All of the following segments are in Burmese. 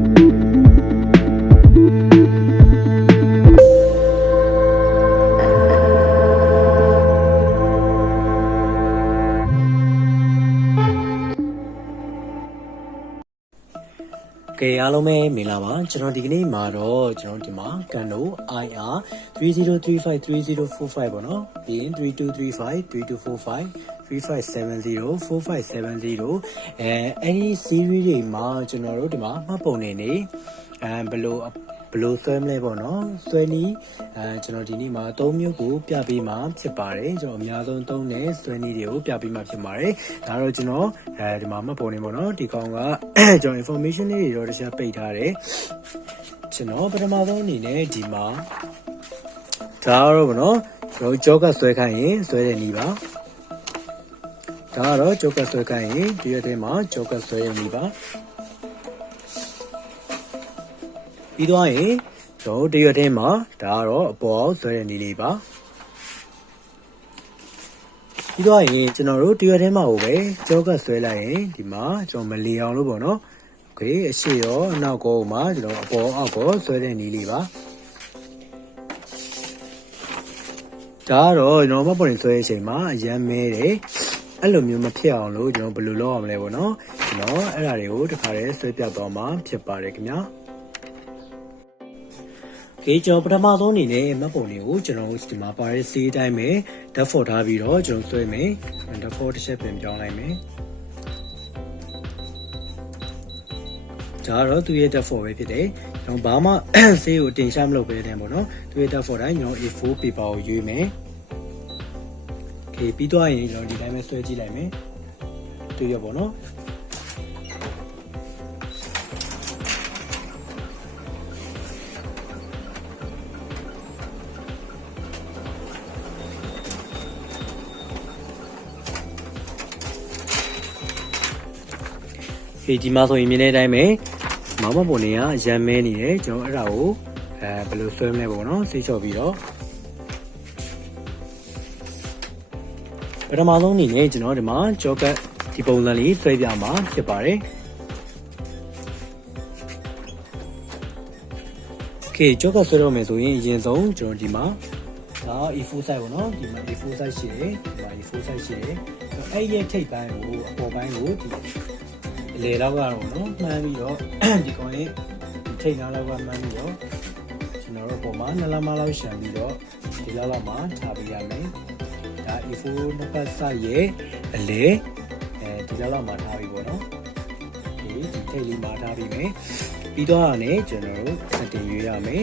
ကဲအားလုံးပဲမင်္ဂလာပါကျွန်တော်ဒီကနေ့မှာတော့ကျွန်တော်ဒီမှာ Canon IR 3035 3045ပေါ့နော်ပြီးရင်3235 3245 3570 4570အဲ့ဒီ series တွေမှာကျွန်တော်တို့ဒီမှာမှတ်ပုံနေနေဘယ်လိုဆွဲမလဲပေါ့နော်ဆွဲနည်းကျွန်တော်ဒီနေ့မှာ3မျိုးကိုပြပေးမှာဖြစ်ပါတယ်ကျွန်တော်အများဆုံးသုံးတဲ့ဆွဲနည်းတွေကိုပြပေးမှာဖြစ်ပါတယ်ဒါတော့ကျွန်တော်ဒီမှာမှတ်ပုံနေပေါ့နော်ဒီကောင်ကကျွန်တော် information လေးတွေတော့တခြားပိတ်ထားတယ်ကျွန်တော်ပထမဆုံးအနေနဲ့ဒီမှာဒါတော့ပေါ့နော်ကျွန်တော်ကြောကဆွဲခိုင်းရင်ဆွဲတဲ့နည်းပါဒါကတော့ကြောကဆွဲခိုင်းရင်ဒီရက်ထဲမှာကြောကဆွဲရနည်းပါပြီးတော့ရင်ကျွန်တော်တရွတ်ထဲမှာဒါကတော့အပေါ်ဆွဲတဲ့နည်းလေးပါပြီးတော့ရင်ကျွန်တော်တို့တရွတ်ထဲမှာကိုပဲကြောကဆွဲလိုက်ရင်ဒီမှာကျွန်တော်မလီအောင်လို့ပေါ့နော်โอเคအရှိရောအနောက်ကောမှာကျွန်တော်အပေါ်အောက်ကောဆွဲတဲ့နည်းလေးပါဒါကတော့ကျွန်တော်မပေါ်နေဆွဲတဲ့အချိန်မှာအရမ်းမဲတယ်အဲ့လိုမျိုးမဖြစ်အောင်လို့ကျွန်တော်ဘယ်လိုလုပ်ရမလဲပေါ့နော်ကျွန်တော်အဲ့ဒါတွေကိုတစ်ခါတည်းဆွဲပြသွားမှာဖြစ်ပါတယ်ခင်ဗျာကျွန်တော်ပထမဆုံးအနေနဲ့မှတ်ပုံလေးကိုကျွန်တော်ဒီမှာပါတဲ့စေးတိုင်းပဲ default ထားပြီးတော့ကျွန်တော်ဆွဲမယ် default တစ်ချက်ပြန်ပြောင်းလိုက်မယ်ဒါတော့သူရဲ့ default ပဲဖြစ်တယ်ကျွန်တော်ဘာမှစေးကိုတင်ရှားမလုပ်ပေးတဲ့ပေါ့နော်သူရဲ့ default တိုင်းကျွန်တော် A4 paper ကိုရွေးမယ်ပြီးတော့ရင်ကျွန်တော်ဒီတိုင်းပဲဆွဲကြည့်လိုက်မယ်တွေ့ရပေါ့နော်ဒီမှာဆိုရင်မြင်တဲ့အတိုင်းပဲမောင်မပုံတွေကရမ်းမဲနေတယ်ကျွန်တော်အဲ့ဒါကိုဘယ်လိုဆွဲမလဲပေါ့နော်စိတ်ချော့ပြီးတော့ပထမဆုံးအနေနဲ့ကျွန်တော်ဒီမှာကြောကတ်ဒီပုံစံလေးဆွဲပြမှာဖြစ်ပါတယ်ကြောကတ်ဆွဲတော့မယ်ဆိုရင်အရင်ဆုံးကျွန်တော်ဒီမှာဒါ A4 size ပေါ့နော်ဒီမှာ A4 size ရှိတယ်ဒီမှာ A4 size ရှိတယ်အဲ့ရဲ့ထိပ်ပိုင်းကိုအပေါ်ပိုင်းကိုဒီလေတော့ကတော့နော်မှန်းပြီးတော့ဒီကောင်လေးထိတ်နာတော့ကမှန်းပြီးတော့ကျွန်တော်တို့ပုံမှာ2လမ်းမလောက်ရှမ်းပြီးတော့ဒီလောက်မှထားပေးရမယ်ဒါ A4 နှစ်ပတ်စရဲ့အလေဒီလောက်မှထားပြီးပေါ့နော်ဒီထိတ်လေးမှထားပြီးမယ်ပြီးတော့ကနေကျွန်တော်တို့ setting ရွေးရမယ်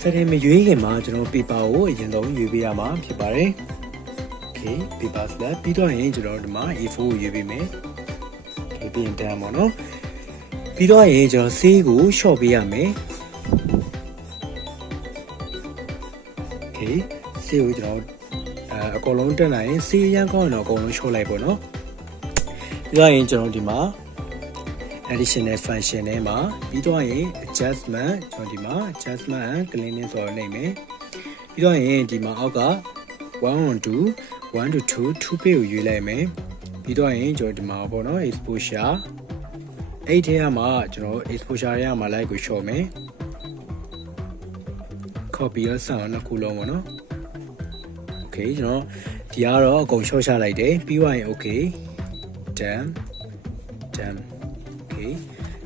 setting မရွေးခင်မှာကျွန်တော် paper ကိုအရင်ဆုံးရွေးပေးရမှာဖြစ်ပါတယ် paper slab ပြီးတော့ရင်ကျွန်တော်ဒီမှာ A4 ကိုရွေးပေးမယ်ပြင်တန်းပေါ့နော်ပြီးတော့ရင်ကျွန်တော်ဆေးကိုရှော့ပေးရမယ်ဆေးကိုကျွန်တော်အကုန်လုံးတက်နိုင်ရင်ဆေးရမ်းကောင်းရင်တော့အကုန်လုံးရှော့လိုက်ပေါ့နော်ပြီးတော့ရင်ကျွန်တော်ဒီမှာ additional function ထဲမှာပြီးတော့ရင် adjustment ကျွန်တော်ဒီမှာ adjustment and cleaning ဆိုတော့နေမယ်ပြီးတော့ရင်ဒီမှာအောက်က1 to 2 2 page ကိုရွေးလိုက်မယ်ပြီးတော့ရင်ကျွန်တော်ဒီမှာပေါ့နော် exposure အဲ့ထဲမှာကျွန်တော် exposure ထဲမှာ light ကို short မယ် Copier sound နှစ်ခုလုံးပေါ့နော် okay ကျွန်တော်ဒီကတော့အကုန် short ချလိုက်တယ်ပြီးသွားရင် okay done okay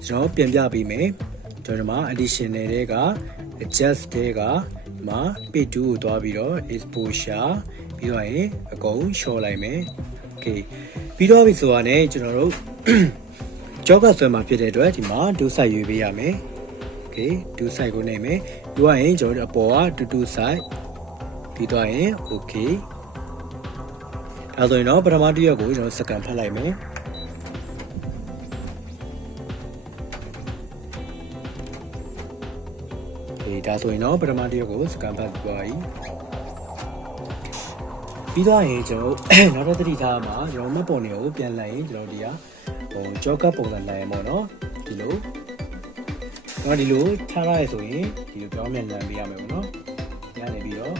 ကျွန်တော်ပြန်ပြပေးမယ်ကျွန်တော်ဒီမှာ additional တွေက adjust တွေကဒီမှာ page 2ကိုသွားပြီးတော့ exposure ပြီးတော့ရင်အကုန် short လိုက်မယ် okayပြီးတော့ပြီဆိုတာ ਨੇ ကျွန်တော်တို့ကြောကဆွဲမှာဖြစ်တဲ့အတွက်ဒီမှာ2 side ရွေးပေးရမယ် okay 2 side ကိုနေမယ်ပြီးတော့ရင်ကျွန်တော်တို့အပေါ်က2 side ပြီးတော့ရင် okay ဒါဆိုရင်တော့ပထမတစ်ရက်ကိုကျွန်တော်စကန်ဖတ်လိုက်မယ်ဒါဆိုရင်တော့ပထမတစ်ရက်ကိုစကန်ဖတ်သွားပြီပြီးတော့ရင်ကျွန်တော်နောက်တစ်သတိထားမှာကျွန်တော်မှတ်ပုံတွေကိုပြန်လိုက်ရင်ကျွန်တော်ဒီကကြောကတ်ပုံစံလိုက်ရမှာเนาะဒီလိုတော့ဒီလိုထားရရဆိုရင်ဒီလိုပြောင်းပြန်လမ်းပေးရမယ်ပေါ့เนาะညနေပြီးတော့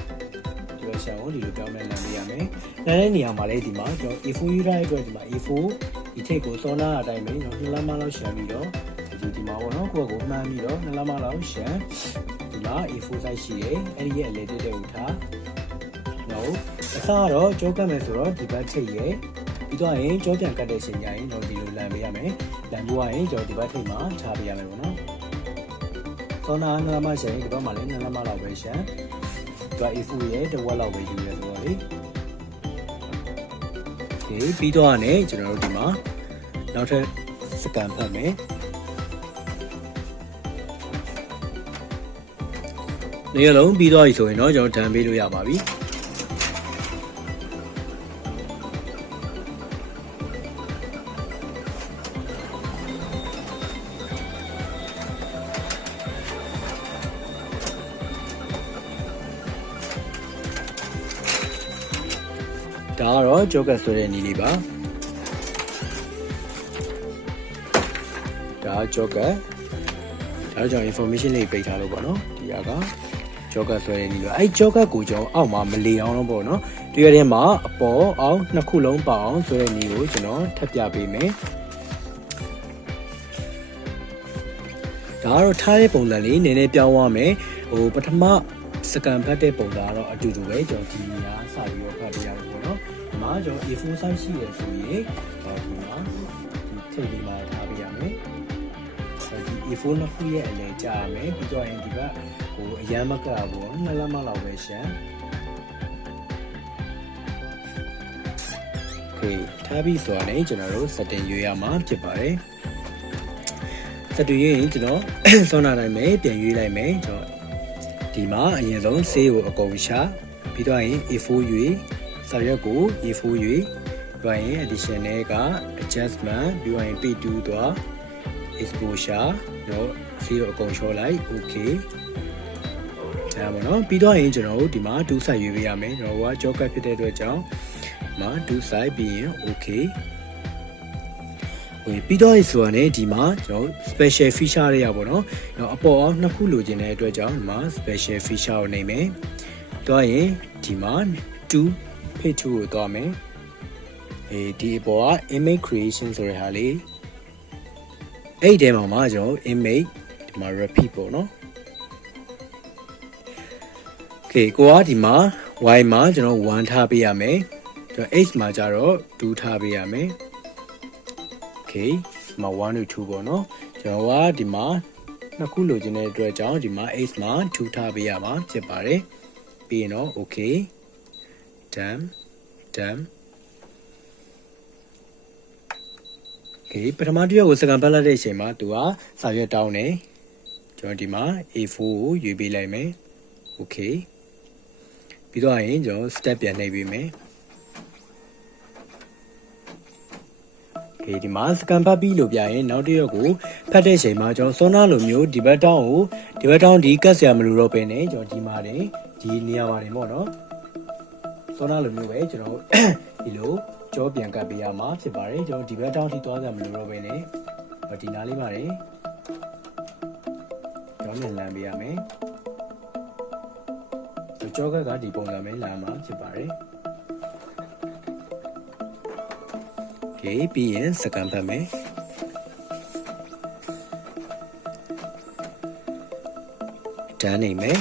ဒီလိုရှောင်းကိုဒီလိုပြောင်းပြန်လမ်းပေးရမယ်လမ်းတဲ့နေရာမှာလည်းဒီမှာကျွန်တော် A4 ယူထားတဲ့အတွက်ဒီမှာ A4 ဒီထိပ်ကိုစောနာအတိုင်းပဲကျွန်တော်2လမ်းမလောက်ရှမ်းပြီးတော့ ဒီမှာပေါ့နော်ကိုယ့်ကိုမှန်းပြီးတော့2 လမလောက်ရှမ်းဒီမှာ A4 size ရှိတယ်အဲ့ဒီရဲ့အလေတက်တဲ့ကိုထားနော်အစားတော့ကြောကတ်မယ်ဆိုတော့ဒီဘက်ထိပ်ရဲ့ပြီးတော့ရင်ကြောပြန်ကတ်တဲ့ချိန်ကျရင်တော့ဒီလိုလန်ပေးရမယ်လန်ဖို့ရင်ကျွန်တော်ဒီဘက်ထိပ်မှာထားပေးရမယ်ပေါ့နော်စောနာ2 လမရှမ်းဒီဘက်မှာလည်း2 လမလောက်ပဲရှမ်းဒီ A4 ရဲ့တစ်ဝက်လောက်ပဲယူရဆိုတော့လေပြီးတော့ねကျွန်တော်တို့ဒီမှာနောက်ထပ်စကန်ဖတ်မယ်နေရာလုံးပြီးတော့ပြီဆိုရင်တော့ကျွန်တော်ဒန်ပေးလို့ရပါပြီဒါကတော့ကြောကတ်ဆိုတဲ့နည်းလေးပါဒါကြောကတ်ဒါကြောင့် information လေးပေးထားလို့ပေါ့နော်ဒီကကြောကတ်ဆိုတဲ့နည်းပါအဲ့ကြောကတ်ကိုကျွန်တော်အောက်မှာမလေအောင်တော့ပေါ့နော်ဒီထဲမှာအပေါ်အောက်2 ခုလုံးပါအောင်ဆိုတဲ့နည်းကိုကျွန်တော်ထပ်ပြပေးမယ်ဒါကတော့ထားတဲ့ပုံစံလေးနည်းနည်းပြောင်းသွားမယ်ဟိုပထမစကန်ဖတ်တဲ့ပုံစံကတော့အတူတူပဲကျွန်တော်ဒီနေရာစပြီးတော့ဖတ်ပြရအောင်ပေါ့နော်ဒီမှာကျွန်တော် A4 size ရှိရဆိုရင်ဒီမှာဒီထိပ်လေးမှာထားပြရမယ်ဒီ A4 နှစ်ခုရဲ့အလဲကြာရမယ်ပြီးတော့ရင်ဒီဘက်ဟိုအရန်မကပေါ့2 လမလောက်ပဲရှမ်းโอเคထားပြီးဆိုတော့ကျွန်တော်တို့ setting ရွေးရမှာဖြစ်ပါတယ်setting ရွေးရင်ကျွန်တော်စောနာတိုင်းပဲပြန်ရွေးလိုက်မယ်ကျွန်တော်ဒီမှာအရင်ဆုံး save ကိုအကုန်ရှာပြီးတော့ရင် A4 ရွေးစာရွက်ကို A4 ရွေးပြီးတော့ရင် additional က adjustment ပြီးတော့ရင် P2 သွား exposure တော့ save အကုန်ချောလိုက် okay ဒါပါနော်ပြီးတော့ရင်ကျွန်တော်တို့ဒီမှာ2 side ရွေးပေးရမယ်ကျွန်တော်ကကြောကတ်ဖြစ်တဲ့အတွက်ကြောင့်ဒီမှာ2 side ပြီးရင် okay ပြီးတော့ဆိုရင်ဒီမှာကျွန်တော် special feature တွေရပါတော့အပေါ်အောင်2 ခုလိုချင်တဲ့အတွက်ကြောင့်ဒီမှာ special feature ကိုနေမယ်တော့ရင်ဒီမှာ2 page 2ကိုသွားမယ်ဒီအပေါ်က image creation ဆိုတဲ့ဟာလေးအဲ့ဒီထဲမှာကျွန်တော် image ဒီမှာ repeat ပေါ့နော် okay ကိုကဒီမှာ y မှာကျွန်တော်1ထားပေးရမယ်ကျွန်တော် x မှာကျတော့2ထားပေးရမယ်okay ဒီမှာ1 to 2ပေါ့နော်ကျွန်တော်ကဒီမှာ2 ခုလိုချင်တဲ့အတွက်ကြောင့်ဒီမှာ x မှာ2ထားပေးရမှာဖြစ်ပါတယ်ပြီးရင်တော့ okay done okay ပထမတစ်ယောက်ကိုစကန်ပတ်လိုက်တဲ့အချိန်မှာသူကစာရွက်တောင်းတယ်ကျွန်တော်ဒီမှာ A4 ကိုရွေးပေးလိုက်မယ် okay ပြီးတော့ရင်ကျွန်တော် step ပြန်နှိပ်ပေးမယ်ဒီမှာစကန်ပတ်ပြီးလို့ပြရင်နောက်တစ်ရက်ကိုဖတ်တဲ့အချိန်မှာကျွန်တော်စောနာလိုမျိုးဒီဘက်တောင်းဒီကတ်ဆရာမလို့တော့ပဲနဲ့ကျွန်တော်ဒီမှာတင်ဒီနေရာမှာတင်ပေါ့နော်စောနာလိုမျိုးပဲကျွန်တော်ဒီလိုကြောပြန်ကတ်ပေးရမှာဖြစ်ပါတယ်ကျွန်တော်ဒီဘက်တောင်းထိသွားကြမလို့တော့ပဲနဲ့ဒီနားလေးမှာတင်ကြောပြန်လမ်းပေးရမယ်ကြောကတ်ကဒီပုံစံပဲလမ်းမှာဖြစ်ပါတယ်ပြီးရင်စကန်ဖတ်မယ်တန်းနေမယ်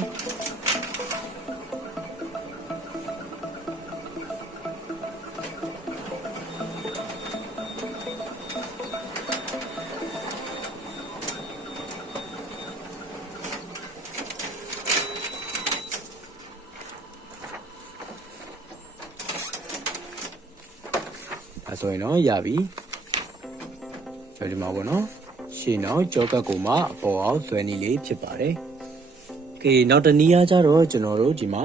ဆိုရင်တော့ရပြီကျွန်တော်ဒီမှာပေါ့နော်ရှေ့နောက်ကြောကတ်ကိုမှအပေါ်အောင်ဆွဲနည်းလေးဖြစ်ပါတယ်ကဲနောက်တစ်နည်းအားကြတော့ကျွန်တော်တို့ဒီမှာ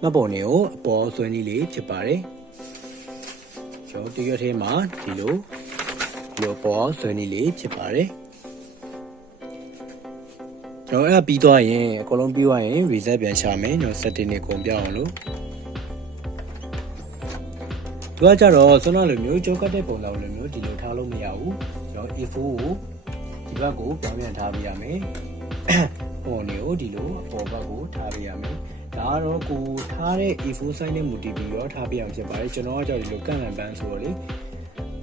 မှတ်ပုံတွေကိုအပေါ်ဆွဲနည်းလေးဖြစ်ပါတယ်ကျွန်တော်ဒီရွက်ထဲမှာဒီလိုပေါ်ဆွဲနည်းလေးဖြစ်ပါတယ်ကျွန်တော်အဲ့ပြီးသွားရင်အကုန်လုံးပြီးသွားရင် reset ပြန်ရှာမယ်ကျွန်တော် setting တွေကုန်ပြအောင်လို့သူကကြတော့ဆွမ်းနာလိုမျိုးကြောကတ်တဲ့ပုံစံလိုမျိုးဒီလိုထားလို့မရဘူးကျွန်တော် A4 ကိုဒီဘက်ကိုပြန်ထားပေးရမယ်ပုံတွေကိုဒီလိုအပေါ်ဘက်ကိုထားပေးရမယ်ဒါကတော့ကိုထားတဲ့ A4 size နဲ့မူတည်ပြီးတော့ထားပေးအောင်ဖြစ်ပါတယ်ကျွန်တော်ကကြောက်ဒီလိုကန့်လန့်ပန်းဆိုတော့လေ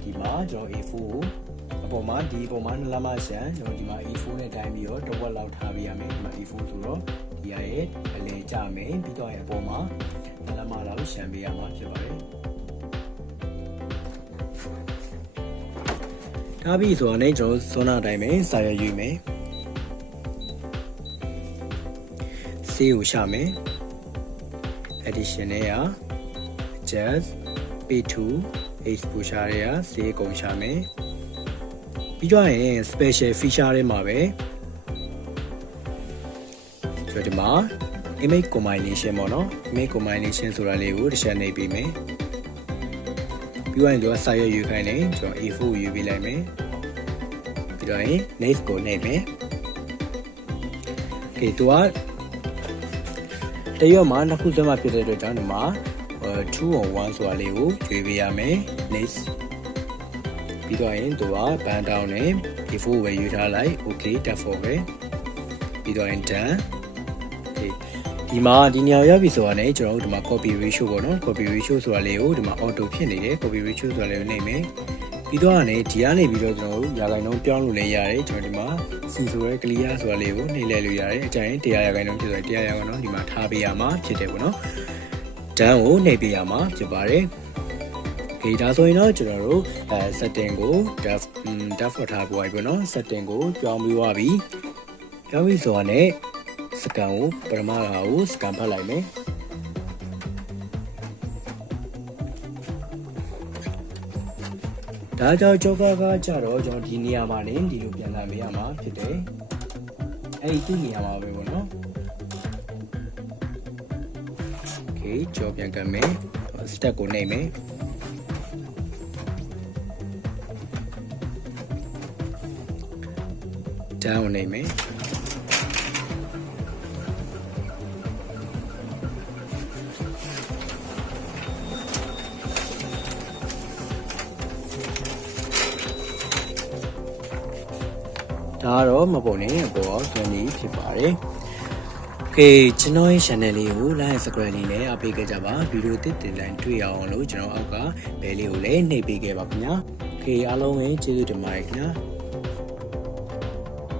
ဒီမှာကျွန်တော် A4 ကို ပေါ်မှာဒီပေါ်မှာနလမရှန်ကျွန်တော်ဒီမှာ E4 နဲ့တိုင်းပြီးတော့တစ်ဝက်လောက်ထားပေးရမယ်ဒီမှာ E4 ဆိုတော့ဒီရဲ့အလဲကြမယ်ပြီးတော့အပေါ်မှာနလမလောက်ရှန်ပေးရမှာဖြစ်ပါတယ်ထားပြီးဆိုတော့ねကျွန်တော်စောနာတိုင်းပဲစာရွက်ရွေးမယ်ဆေးကိုရှာမယ် addition နဲ့က adjust p2 exposure တွေကဆေးကုန်ရှာမယ်ပြီးတော့ရင် special feature တွေမှာပဲဆိုတော့ဒီမှာ image combination ပေါ့နော် image combination ဆိုတာလေးကိုတစ်ချက်နှိပ်ပေးမယ်ပြီးတော့ရင်သူကစာရွက်ရွေးခိုင်းတယ်ကျွန်တော် A4 ကိုရွေးပေးလိုက်မယ်ပြီးတော့ရင် next ကိုနှိပ်မယ် okay သူကတရွတ်မှာနှစ်ခုစမှဖြစ်တဲ့အတွက်ကြောင့်ဒီမှာ2 on 1ဆိုတာလေးကိုရွေးပေးရမယ် next ပြီးတော့ရင်သူက band down နဲ့ A4 ကိုပဲရွေးထားလိုက် okay tap for ပဲပြီးတော့ရင် done okay ဒီမှာဒီညရောက်ပြီဆိုတာနဲ့ကျွန်တော်တို့ဒီမှာ copy ratio ပေါ့နော် copy ratio ဆိုတာလေးကိုဒီမှာ auto ဖြစ်နေတယ် copy ratio ဆိုတာလေးကိုနှိပ်မယ်ပြီးတော့ကနေဒီကနေပြီးတော့ကျွန်တော်တို့ရာခိုင်နှုန်းပြောင်းလို့လည်းရတယ်ကျွန်တော်ဒီမှာ C ဆိုရဲ clear ဆိုတာလေးကိုနှိပ်လဲလို့ရတယ်အကြရင်100ရာခိုင်နှုန်းဖြစ်ဆိုရင်100ရာခိုင်နှုန်းဒီမှာထားပေးရမှာဖြစ်တယ်ပေါ့နော် done ကိုနှိပ်ပေးရမှာဖြစ်ပါတယ်okay ဒါဆိုရင်တော့ကျွန်တော်တို့setting ကို default ထားပေါ်ပြီပေါ့နော် setting ကိုပြောင်းပြီးသွားပြီပြောင်းပြီးဆိုတာနဲ့စကန်ကိုပထမဟာကိုစကန်ဖတ်လိုက်မယ်ဒါကြောင့်ကြောကကြတော့ကျွန်တော်ဒီနေရာမှာနေဒီလိုပြန်လာပေးရမှာဖြစ်တယ်အဲ့ဒီသူ့နေရာမှာပဲပေါ့နော် okay ကြောပြန်ကမ်းမယ် step ကိုနှိပ်မယ်down နေမယ်ဒါတော့မပုံနဲ့အပေါ်ပြန်ပြီးဖြစ်ပါတယ်။ Okay ကျွန်တော်ရဲ့ channel လေးကို like subscribe လေးနဲ့အားပေးခဲ့ကြပါဗီဒီယိုတစ်တင်တိုင်းတွေ့ရအောင်လို့ကျွန်တော်အောက်ကဘဲလေးကိုလည်းနှိပ်ပေးခဲ့ပါခင်ဗျာ။ Okay အားလုံးပဲကျေးဇူးတင်ပါတယ်ခင်ဗျာ။